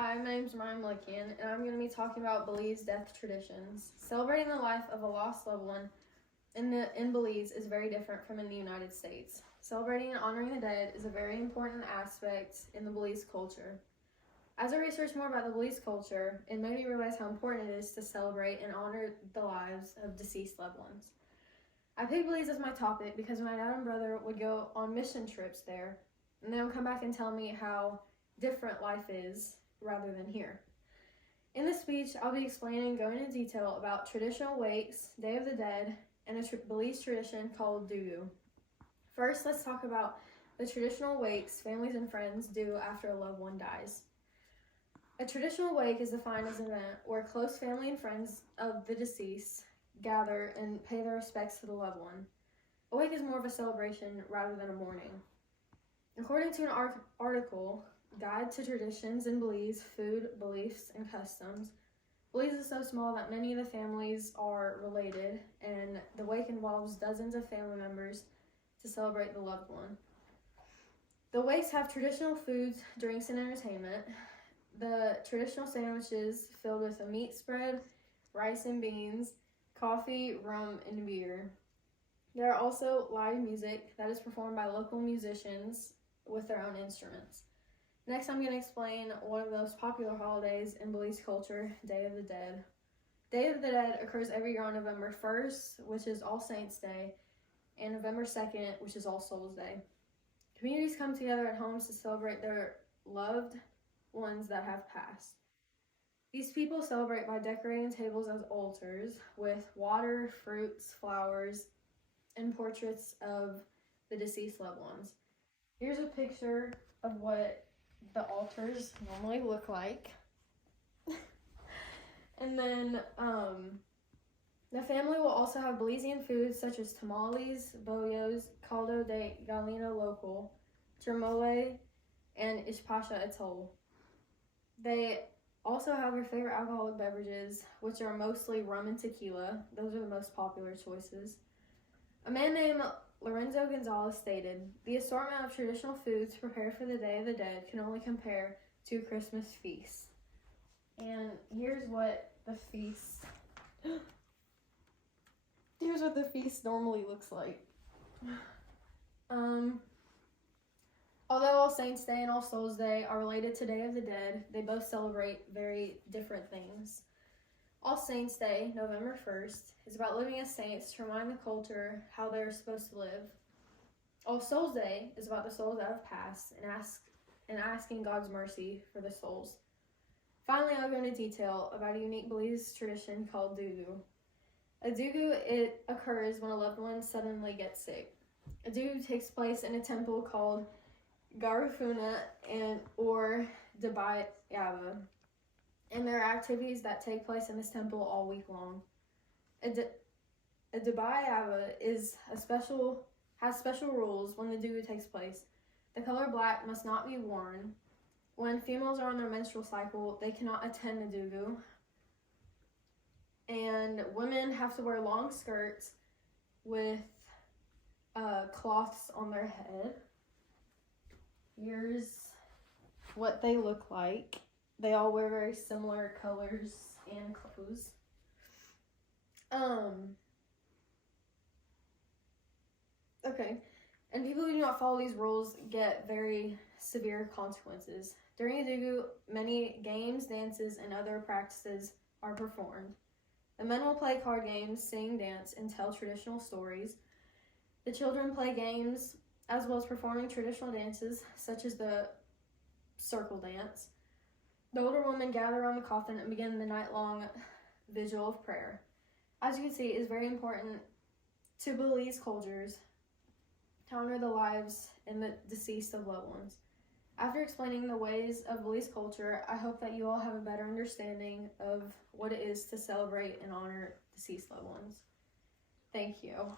Hi, my name is Ryan Lickian, and I'm going to be talking about Belize death traditions. Celebrating the life of a lost loved one in Belize is very different from in the United States. Celebrating and honoring the dead is a very important aspect in the Belize culture. As I research more about the Belize culture, it made me realize how important it is to celebrate and honor the lives of deceased loved ones. I picked Belize as my topic because my dad and brother would go on mission trips there, and they would come back and tell me how different life is rather than here. In this speech, I'll be explaining and going into detail about traditional wakes, Day of the Dead, and a Belize tradition called Dugu. First, let's talk about the traditional wakes families and friends do after a loved one dies. A traditional wake is defined as an event where close family and friends of the deceased gather and pay their respects to the loved one. A wake is more of a celebration rather than a mourning. According to an article, Guide to Traditions in Belize, Food, Beliefs, and Customs, Belize is so small that many of the families are related, and the wake involves dozens of family members to celebrate the loved one. The wakes have traditional foods, drinks, and entertainment. The traditional sandwiches filled with a meat spread, rice and beans, coffee, rum, and beer. There are also live music that is performed by local musicians with their own instruments. Next, I'm going to explain one of the most popular holidays in Belize culture, Day of the Dead. Day of the Dead occurs every year on November 1st, which is All Saints' Day, and November 2nd, which is All Souls' Day. Communities come together at homes to celebrate their loved ones that have passed. These people celebrate by decorating tables as altars with water, fruits, flowers, and portraits of the deceased loved ones. Here's a picture of what the altars normally look like. And then the family will also have Belizean foods such as tamales, bollos, caldo de gallina local, chermole, and ishpasha atol. They also have their favorite alcoholic beverages, which are mostly rum and tequila. Those are the most popular choices. A man named Lorenzo Gonzalez stated, "The assortment of traditional foods prepared for the Day of the Dead can only compare to a Christmas feast." And here's what the feast normally looks like. Although All Saints' Day and All Souls' Day are related to Day of the Dead, they both celebrate very different things. All Saints' Day, November 1st, is about living as saints to remind the culture how they're supposed to live. All Souls' Day is about the souls that have passed and asking God's mercy for the souls. Finally, I'll go into detail about a unique Belize tradition called Dugu. A Dugu, it occurs when a loved one suddenly gets sick. A Dugu takes place in a temple called Garifuna or Dubai Yaba, and there are activities that take place in this temple all week long. A Dubai Yaba has special rules when the Dugu takes place. The color black must not be worn. When females are on their menstrual cycle, they cannot attend the Dugu. And women have to wear long skirts with cloths on their head. Here's what they look like. They all wear very similar colors and clothes. Okay. And people who do not follow these rules get very severe consequences. During a Dugu, many games, dances, and other practices are performed. The men will play card games, sing, dance, and tell traditional stories. The children play games as well as performing traditional dances, such as the circle dance. The older women gather around the coffin and begin the night-long vigil of prayer. As you can see, it is very important to Belize cultures to honor the lives and the deceased of loved ones. After explaining the ways of Belize culture, I hope that you all have a better understanding of what it is to celebrate and honor deceased loved ones. Thank you.